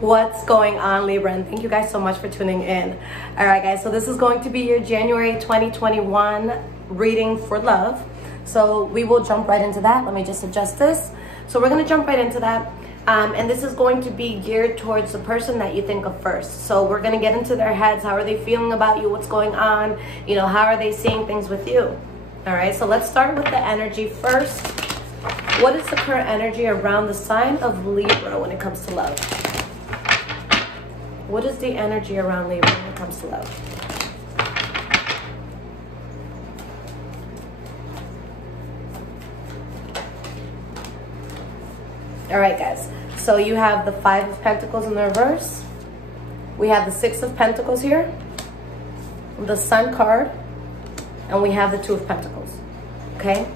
What's going on, Libra? And thank you guys so much for tuning in. All right, guys, so this is going to be your January 2021 reading for love. So we will jump right into that. Let me just adjust this. So we're going to jump right into that. And this is going to be geared towards the person that you think of first. So we're going to get into their heads. How are they feeling about you? What's going on? You know, how are they seeing things with you? All right, so let's start with the energy first. What is the current energy around the sign of Libra when it comes to love? What is the energy around Libra when it comes to love? All right, guys. So you have the Five of Pentacles in the reverse. We have the Six of Pentacles here. The Sun card. And we have the Two of Pentacles. Okay?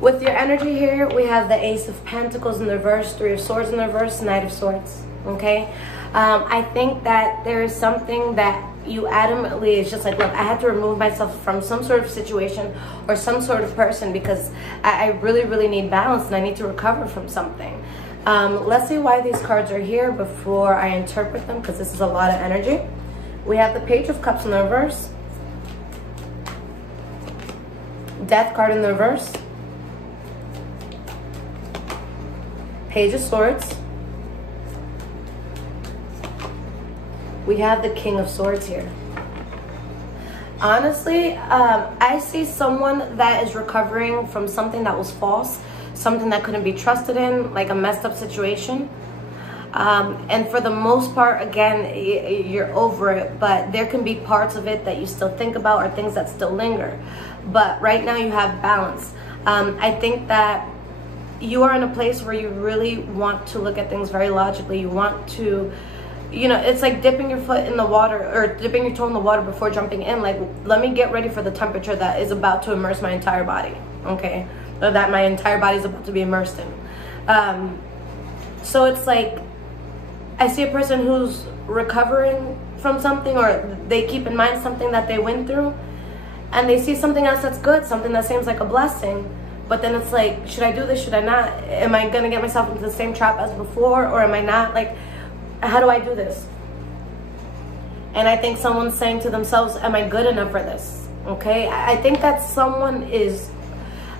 With your energy here, we have the Ace of Pentacles in the reverse, Three of Swords in the reverse, Knight of Swords. Okay? I think that there is something that you adamantly, it's just like, look, I had to remove myself from some sort of situation or some sort of person because I really, really need balance and I need to recover from something. Let's see why these cards are here before I interpret them, because this is a lot of energy. We have the Page of Cups in the reverse, Death card in the reverse, Page of Swords. We have the King of Swords here. Honestly, I see someone that is recovering from something that was false, something that couldn't be trusted in, like a messed up situation. And for the most part, again, you're over it, but there can be parts of it that you still think about or things that still linger. But right now you have balance. I think that you are in a place where you really want to look at things very logically. You want to, you know, it's like dipping your foot in the water or dipping your toe in the water before jumping in. Like, let me get ready for the temperature that is about to immerse my entire body, okay? Or that my entire body is about to be immersed in. So it's like, I see a person who's recovering from something, or they keep in mind something that they went through, and they see something else that's good, something that seems like a blessing. But then it's like, should I do this? Should I not? Am I going to get myself into the same trap as before, or am I not? Like, how do I do this? And I think someone's saying to themselves, am I good enough for this? Okay? I think that someone is,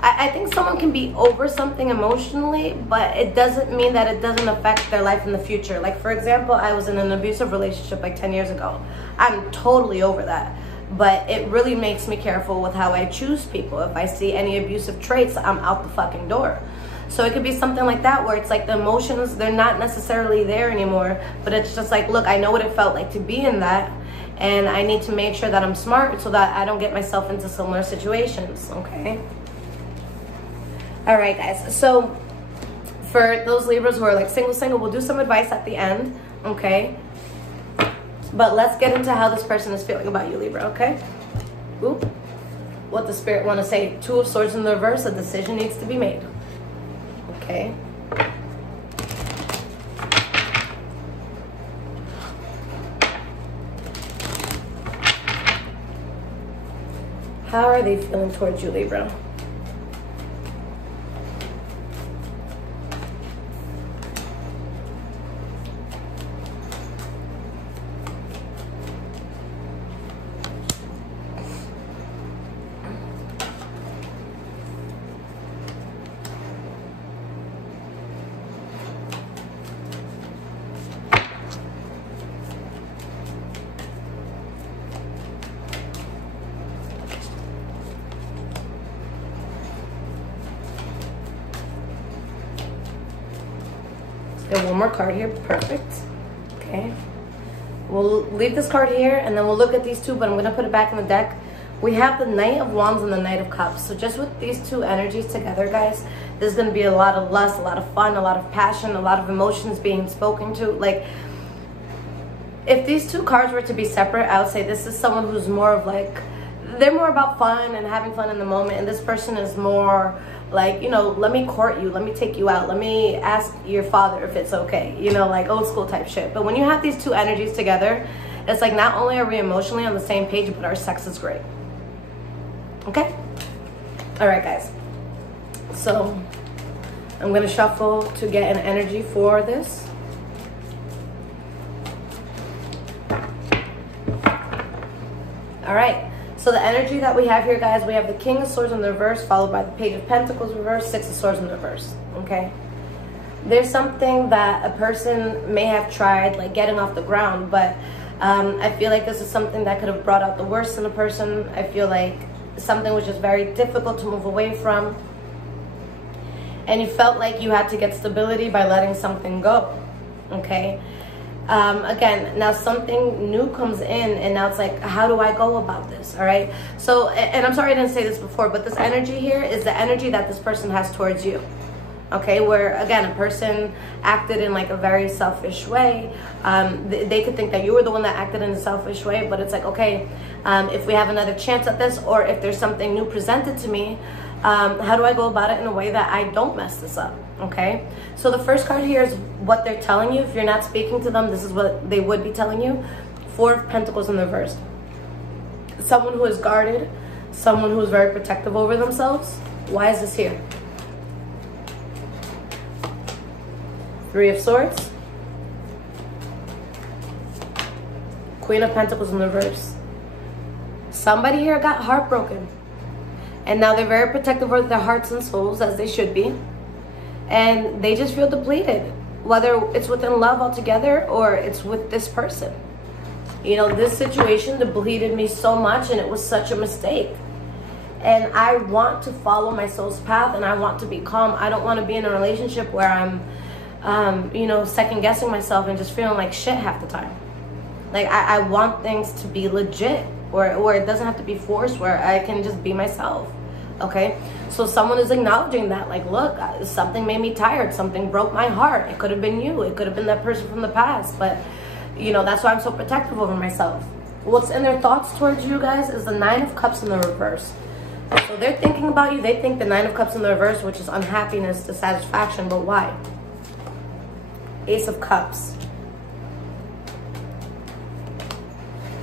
I think someone can be over something emotionally, but it doesn't mean that it doesn't affect their life in the future. Like, for example, I was in an abusive relationship like 10 years ago. I'm totally over that. But it really makes me careful with how I choose people. If I see any abusive traits, I'm out the fucking door. So it could be something like that where it's like the emotions, they're not necessarily there anymore, but it's just like, look, I know what it felt like to be in that, and I need to make sure that I'm smart so that I don't get myself into similar situations, okay? All right, guys. So for those Libras who are like single, we'll do some advice at the end, okay? But let's get into how this person is feeling about you, Libra, okay? Oop. What the Spirit want to say? Two of Swords in the reverse, a decision needs to be made. Okay. How are they feeling towards you, Libra? One more card here. Perfect. Okay. We'll leave this card here and then we'll look at these two, but I'm going to put it back in the deck. We have the Knight of Wands and the Knight of Cups. So just with these two energies together, guys, there's going to be a lot of lust, a lot of fun, a lot of passion, a lot of emotions being spoken to. Like, if these two cards were to be separate, I would say this is someone who's more of like, they're more about fun and having fun in the moment, and this person is more like, you know, let me court you, let me take you out, let me ask your father if it's okay, you know, like old school type shit. But when you have these two energies together, it's like not only are we emotionally on the same page, but our sex is great. Okay? All right, guys. So I'm gonna shuffle to get an energy for this. All right. So the energy that we have here, guys, we have the King of Swords in the reverse, followed by the Page of Pentacles in reverse, Six of Swords in the reverse. Okay. There's something that a person may have tried, like getting off the ground, but I feel like this is something that could have brought out the worst in a person. I feel like something was just very difficult to move away from. And you felt like you had to get stability by letting something go. Okay. Again, now something new comes in, and now it's like, how do I go about this? All right. So, and I'm sorry I didn't say this before, but this energy here is the energy that this person has towards you. Okay, where again, a person acted in like a very selfish way. They could think that you were the one that acted in a selfish way, but it's like, okay, if we have another chance at this, or if there's something new presented to me, how do I go about it in a way that I don't mess this up? Okay, so the first card here is what they're telling you. If you're not speaking to them, this is what they would be telling you. Four of Pentacles in the reverse. Someone who is guarded, someone who is very protective over themselves. Why is this here? Three of Swords. Queen of Pentacles in the reverse. Somebody here got heartbroken. And now they're very protective over their hearts and souls, as they should be. And they just feel depleted. Whether it's within love altogether or it's with this person. You know, this situation depleted me so much, and it was such a mistake. And I want to follow my soul's path, and I want to be calm. I don't want to be in a relationship where I'm you know, second guessing myself and just feeling like shit half the time. Like I want things to be legit, or it doesn't have to be forced, where I can just be myself. Okay, so someone is acknowledging that, like, look, something made me tired, something broke my heart. It could have been you, it could have been that person from the past, but you know, that's why I'm so protective over myself. What's in their thoughts towards you guys is the Nine of Cups in the reverse. So they're thinking about you. They think the Nine of Cups in the reverse, which is unhappiness, dissatisfaction, but why? Ace of Cups.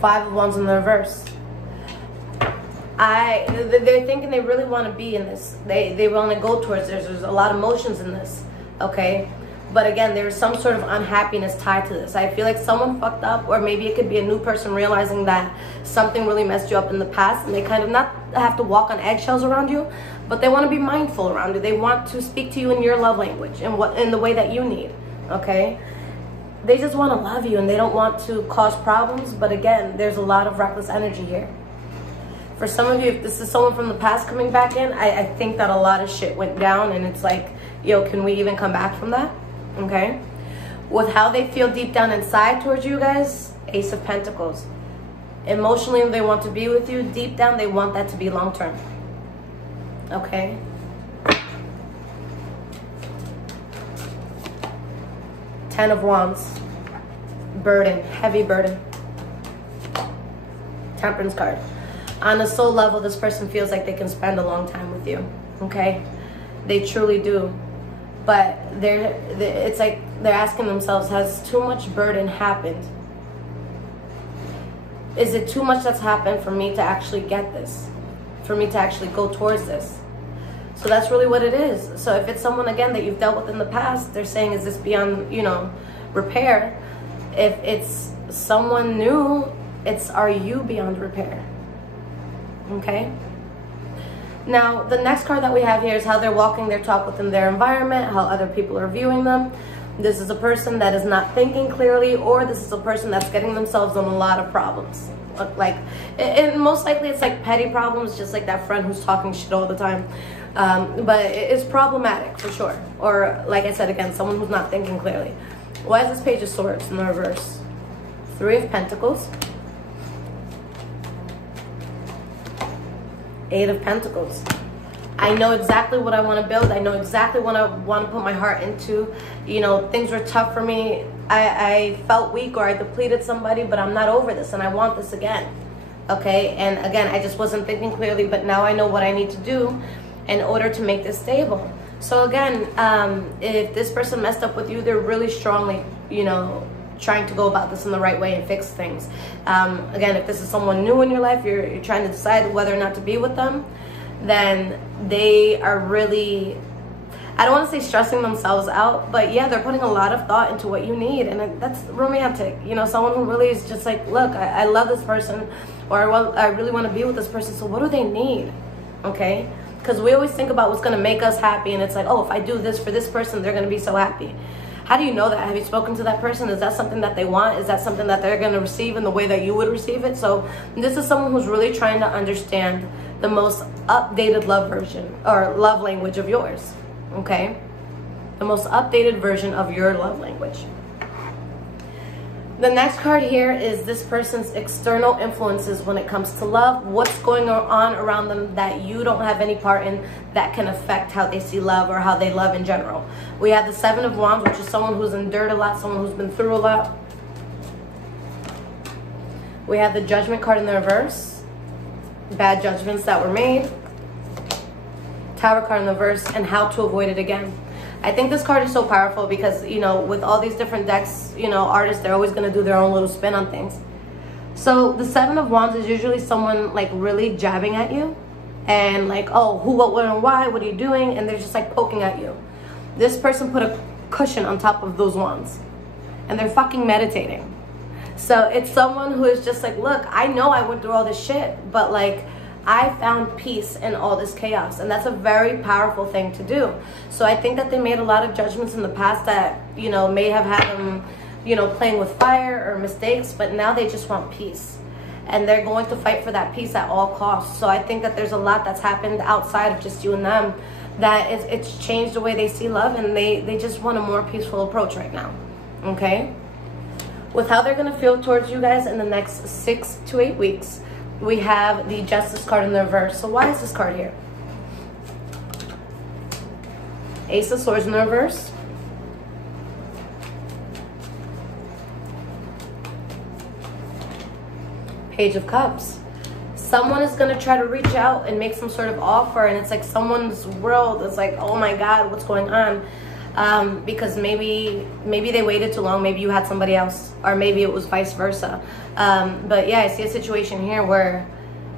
Five of Wands in the reverse. They're thinking they really want to be in this. They want to go towards this. There's a lot of emotions in this. Okay? But again, there is some sort of unhappiness tied to this. I feel like someone fucked up, or maybe it could be a new person realizing that something really messed you up in the past, and they kind of not have to walk on eggshells around you, but they want to be mindful around you. They want to speak to you in your love language and in the way that you need. Okay, they just want to love you, and they don't want to cause problems. But again, there's a lot of reckless energy here. For some of you, if this is someone from the past coming back in, I think that a lot of shit went down, and it's like, yo, can we even come back from that? Okay, with how they feel deep down inside towards you guys, Ace of Pentacles. Emotionally, they want to be with you. Deep down, they want that to be long term. Okay. Ten of Wands. Burden, heavy burden. Temperance card. On a soul level, this person feels like they can spend a long time with you. Okay, they truly do. But it's like they're asking themselves, has too much burden happened? Is it too much that's happened for me to actually get this? For me to actually go towards this? So that's really what it is. So if it's someone, again, that you've dealt with in the past, they're saying, is this beyond, you know, repair? If it's someone new, it's, are you beyond repair? Okay? Now, the next card that we have here is how they're walking their talk within their environment, how other people are viewing them. This is a person that is not thinking clearly, or this is a person that's getting themselves in a lot of problems. Like, and most likely it's like petty problems, just like that friend who's talking shit all the time. But it's problematic for sure. Or, like I said again, someone who's not thinking clearly. Why is this Page of Swords in the reverse? Three of Pentacles. Eight of Pentacles. I know exactly what I want to build. I know exactly what I want to put my heart into. You know, things were tough for me. I felt weak, or I depleted somebody, but I'm not over this, and I want this again. Okay, and again, I just wasn't thinking clearly, but now I know what I need to do in order to make this stable. So again, if this person messed up with you, they're really strongly, you know, trying to go about this in the right way and fix things. Again, if this is someone new in your life, you're trying to decide whether or not to be with them, then they are really, I don't want to say stressing themselves out, but yeah, they're putting a lot of thought into what you need, and that's romantic. You know, someone who really is just like, look, I love this person, or I really want to be with this person, so what do they need? Okay? Because we always think about what's going to make us happy, and it's like, oh, if I do this for this person, they're going to be so happy. How do you know that? Have you spoken to that person? Is that something that they want? Is that something that they're going to receive in the way that you would receive it? So this is someone who's really trying to understand the most updated love version or love language of yours. Okay? The most updated version of your love language. The next card here is this person's external influences when it comes to love. What's going on around them that you don't have any part in that can affect how they see love or how they love in general. We have the Seven of Wands, which is someone who's endured a lot, someone who's been through a lot. We have the Judgment card in the reverse. Bad judgments that were made. Tower card in the reverse, and how to avoid it again. I think this card is so powerful because, you know, with all these different decks, you know, artists, they're always going to do their own little spin on things. So the Seven of Wands is usually someone like really jabbing at you and like, oh, who, what, when, and why, what are you doing? And they're just like poking at you. This person put a cushion on top of those wands and they're fucking meditating. So it's someone who is just like, look, I know I went through all this shit, but like, I found peace in all this chaos, and that's a very powerful thing to do. So I think that they made a lot of judgments in the past that, you know, may have had them, you know, playing with fire or mistakes, but now they just want peace. And they're going to fight for that peace at all costs. So I think that there's a lot that's happened outside of just you and them that it's changed the way they see love, and they just want a more peaceful approach right now, okay? With how they're going to feel towards you guys in the next 6 to 8 weeks, we have the Justice card in the reverse. So why is this card here? Ace of Swords in the reverse. Page of Cups. Someone is going to try to reach out and make some sort of offer, and it's like someone's world is like, oh my God, what's going on? Because maybe they waited too long, maybe you had somebody else, or maybe it was vice versa. But yeah, I see a situation here where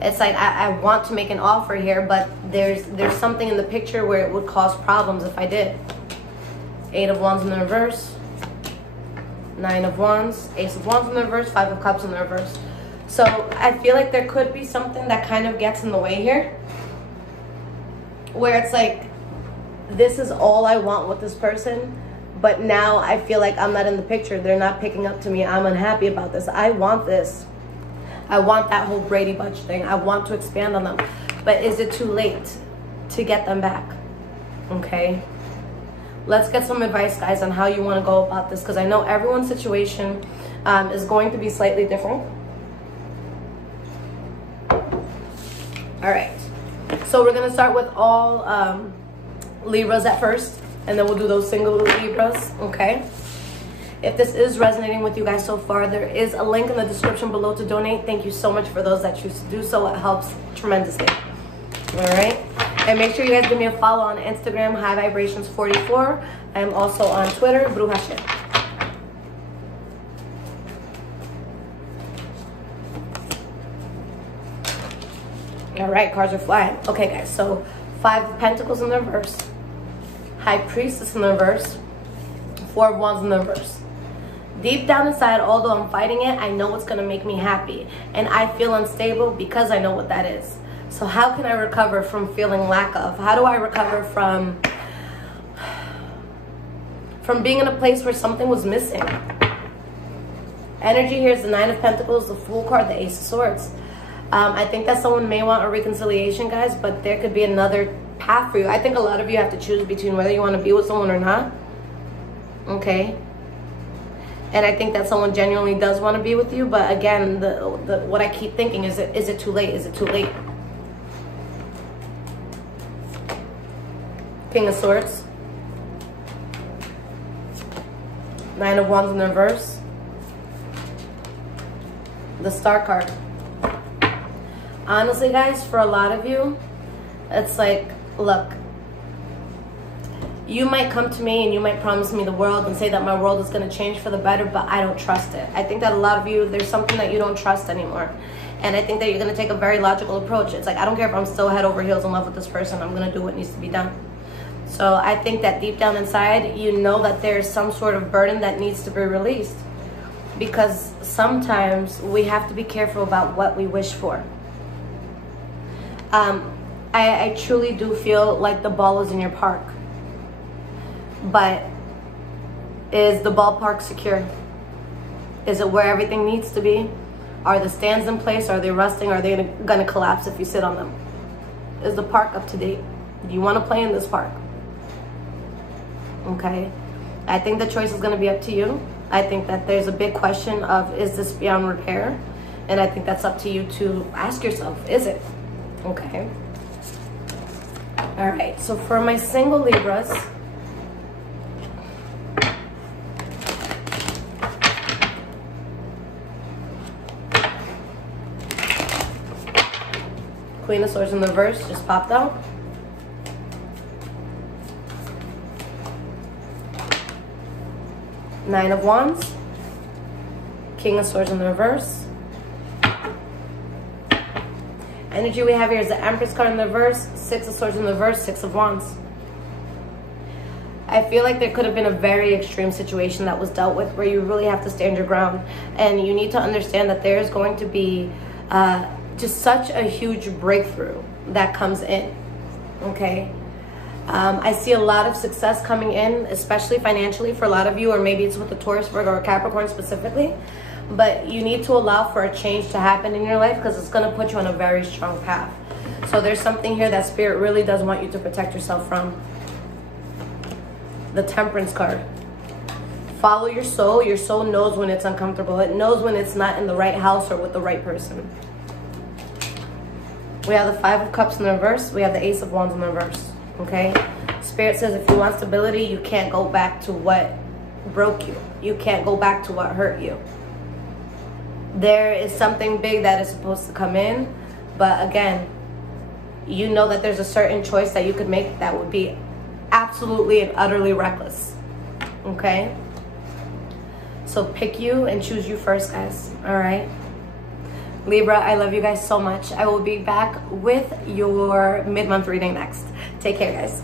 it's like I want to make an offer here, but there's something in the picture where it would cause problems if I did. Eight of Wands in the reverse, Nine of Wands, Ace of Wands in the reverse, Five of Cups in the reverse. So I feel like there could be something that kind of gets in the way here, where it's like, this is all I want with this person, but now I feel like I'm not in the picture. They're not picking up to me. I'm unhappy about this. I want this. I want that whole Brady Bunch thing. I want to expand on them. But is it too late to get them back? Okay. Let's get some advice, guys, on how you want to go about this, because I know everyone's situation is going to be slightly different. All right. So we're going to start with all Libras at first, and then we'll do those single Libras, okay? If this is resonating with you guys so far, there is a link in the description below to donate. Thank you so much for those that choose to do so. It helps tremendously. All right? And make sure you guys give me a follow on Instagram, High Vibrations 44. I am also on Twitter, Bruja Shit. All right, cards are flying. Okay, guys, so Five of Pentacles in the reverse, High Priestess in the reverse, Four of Wands in the reverse. Deep down inside, although I'm fighting it, I know what's going to make me happy. And I feel unstable because I know what that is. So how can I recover from feeling lack of? How do I recover from being in a place where something was missing? Energy here is the Nine of Pentacles, the Fool card, the Ace of Swords. I think that someone may want a reconciliation, guys, but there could be another path for you. I think a lot of you have to choose between whether you want to be with someone or not. Okay? And I think that someone genuinely does want to be with you, but again, what I keep thinking is it too late? Is it too late? King of Swords. Nine of Wands in the reverse. The Star card. Honestly, guys, for a lot of you, it's like, look, you might come to me and you might promise me the world and say that my world is going to change for the better, but I don't trust it. I think that a lot of you, there's something that you don't trust anymore. And I think that you're going to take a very logical approach. It's like, I don't care if I'm still head over heels in love with this person. I'm going to do what needs to be done. So I think that deep down inside, you know that there's some sort of burden that needs to be released, because sometimes we have to be careful about what we wish for. I truly do feel like the ball is in your park, but is the ballpark secure? Is it where everything needs to be? Are the stands in place? Are they rusting? Are they gonna collapse if you sit on them? Is the park up to date? Do you want to play in this park? Okay, I think the choice is gonna be up to you. I think that there's a big question of, is this beyond repair? And I think that's up to you to ask yourself, is it? Okay. All right, so for my single Libras, Queen of Swords in the reverse just popped out. Nine of Wands. King of Swords in the reverse. Energy we have here is the Empress card in the reverse, Six of Swords in the reverse, Six of Wands. I feel like there could have been a very extreme situation that was dealt with where you really have to stand your ground. And you need to understand that there's going to be just such a huge breakthrough that comes in, okay? I see a lot of success coming in, especially financially for a lot of you, or maybe it's with the Taurus, Virgo, or Capricorn specifically. But you need to allow for a change to happen in your life, because it's going to put you on a very strong path. So there's something here that Spirit really does want you to protect yourself from. The Temperance card. Follow your soul. Your soul knows when it's uncomfortable. It knows when it's not in the right house or with the right person. We have the Five of Cups in the reverse. We have the Ace of Wands in the reverse. Okay? Spirit says if you want stability, you can't go back to what broke you. You can't go back to what hurt you. There is something big that is supposed to come in, but again, you know that there's a certain choice that you could make that would be absolutely and utterly reckless. Okay? So pick you and choose you first, guys. All right? Libra, I love you guys so much. I will be back with your mid-month reading next. Take care, guys.